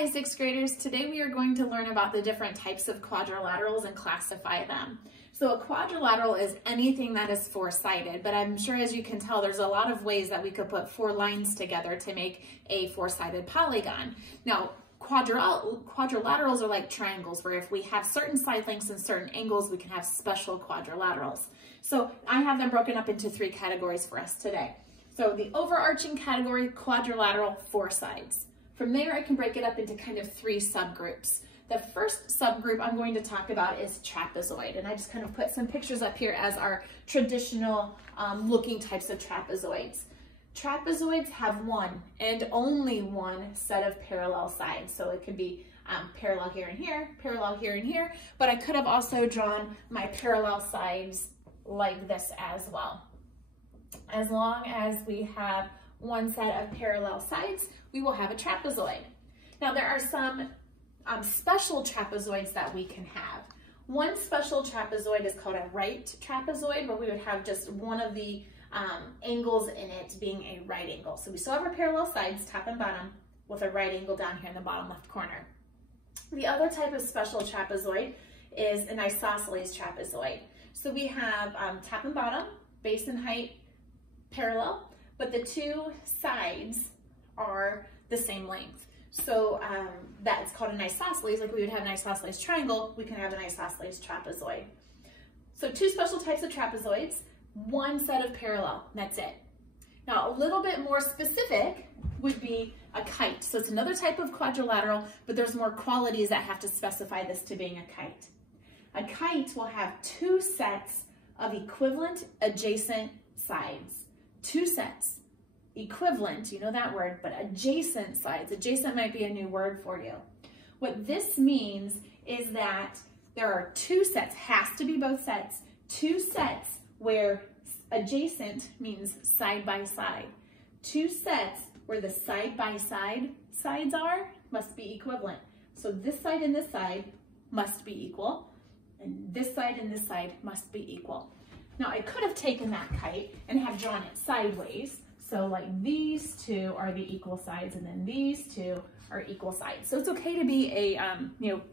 Hi, sixth graders. Today we are going to learn about the different types of quadrilaterals and classify them. So a quadrilateral is anything that is four-sided, but I'm sure as you can tell there's a lot of ways that we could put four lines together to make a four-sided polygon. Now, quadrilaterals are like triangles, where if we have certain side lengths and certain angles, we can have special quadrilaterals. So I have them broken up into three categories for us today. So the overarching category, quadrilateral, four sides. From there, I can break it up into kind of three subgroups. The first subgroup I'm going to talk about is trapezoid, and I just kind of put some pictures up here as our traditional looking types of trapezoids. Trapezoids have one and only one set of parallel sides, so it could be parallel here and here, parallel here and here, but I could have also drawn my parallel sides like this as well. As long as we have one set of parallel sides, we will have a trapezoid. Now there are some special trapezoids that we can have. One special trapezoid is called a right trapezoid, where we would have just one of the angles in it being a right angle. So we still have our parallel sides, top and bottom, with a right angle down here in the bottom left corner. The other type of special trapezoid is an isosceles trapezoid. So we have top and bottom, base and height, parallel, but the two sides are the same length. So that's called an isosceles. Like we would have an isosceles triangle, we can have an isosceles trapezoid. So two special types of trapezoids, one set of parallel, that's it. Now a little bit more specific would be a kite. So it's another type of quadrilateral, but there's more qualities that have to specify this to being a kite. A kite will have two sets of equivalent adjacent sides. Two sets. Equivalent, you know that word, but adjacent sides. Adjacent might be a new word for you. What this means is that there are two sets, has to be both sets, two sets where adjacent means side by side. Two sets where the side by side sides are must be equivalent. So this side and this side must be equal, and this side and this side must be equal. Now I could have taken that kite and have drawn it sideways. So like these two are the equal sides, and then these two are equal sides. So it's okay to be a,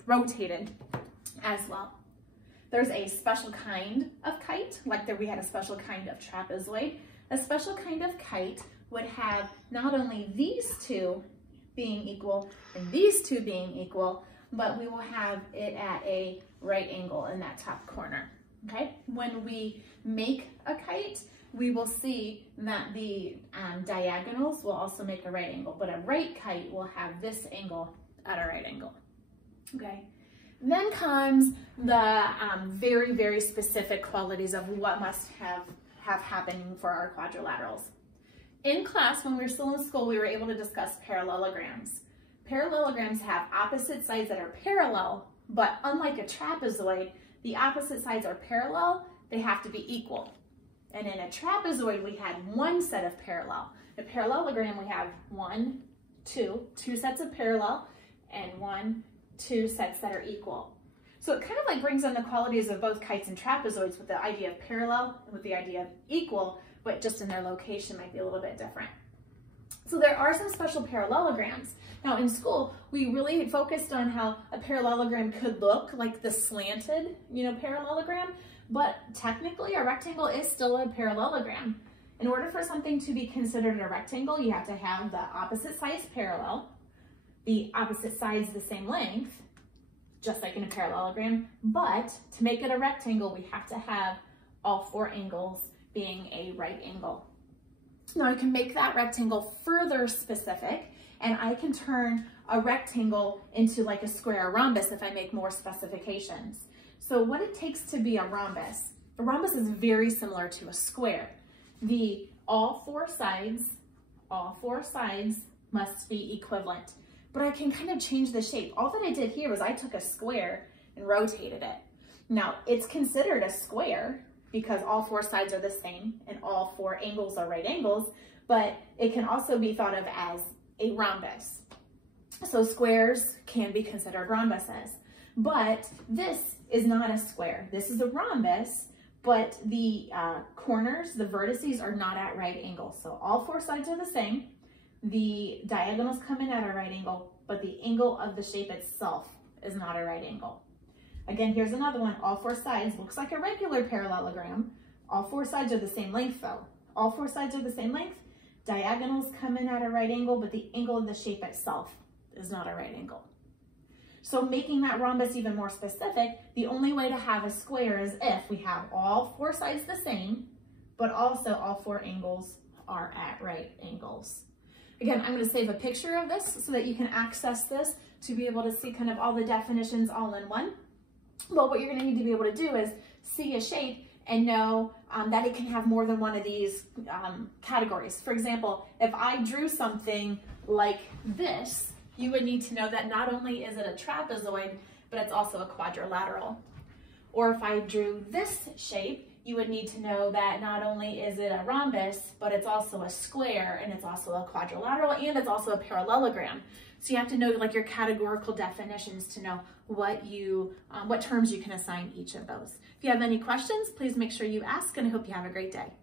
rotated as well. There's a special kind of kite, like there we had a special kind of trapezoid. A special kind of kite would have not only these two being equal and these two being equal, but we will have it at a right angle in that top corner. Okay, when we make a kite, we will see that the diagonals will also make a right angle, but a right kite will have this angle at a right angle. Okay, then comes the very, very specific qualities of what must have happening for our quadrilaterals. In class, when we were still in school, we were able to discuss parallelograms. Parallelograms have opposite sides that are parallel, but unlike a trapezoid, the opposite sides are parallel, they have to be equal. And in a trapezoid, we had one set of parallel. A parallelogram, we have two sets of parallel, and two sets that are equal. So it kind of like brings in the qualities of both kites and trapezoids with the idea of parallel and with the idea of equal, but just in their location might be a little bit different. So there are some special parallelograms. Now in school, we really focused on how a parallelogram could look like the slanted, parallelogram, but technically a rectangle is still a parallelogram. In order for something to be considered a rectangle, you have to have the opposite sides parallel, the opposite sides the same length, just like in a parallelogram, but to make it a rectangle, we have to have all four angles being a right angle. Now I can make that rectangle further specific, and I can turn a rectangle into like a square or rhombus if I make more specifications. So what it takes to be a rhombus is very similar to a square. All four sides must be equivalent, but I can kind of change the shape. All that I did here was I took a square and rotated it. Now it's considered a square because all four sides are the same and all four angles are right angles, but it can also be thought of as a rhombus. So squares can be considered rhombuses, but this is not a square. This is a rhombus, but the corners, the vertices are not at right angles. So all four sides are the same. the diagonals come in at a right angle, but the angle of the shape itself is not a right angle. Again, here's another one. All four sides looks like a regular parallelogram. All four sides are the same length though. All four sides are the same length. Diagonals come in at a right angle, but the angle of the shape itself is not a right angle. So making that rhombus even more specific, the only way to have a square is if we have all four sides the same, but also all four angles are at right angles. Again, I'm going to save a picture of this so that you can access this to be able to see kind of all the definitions all in one. But what you're going to need to be able to do is see a shape and know that it can have more than one of these categories. For example, if I drew something like this, you would need to know that not only is it a trapezoid, but it's also a quadrilateral. Or if I drew this shape, you would need to know that not only is it a rhombus, but it's also a square, and it's also a quadrilateral, and it's also a parallelogram. So you have to know like your categorical definitions to know what terms you can assign each of those. If you have any questions, please make sure you ask, and I hope you have a great day.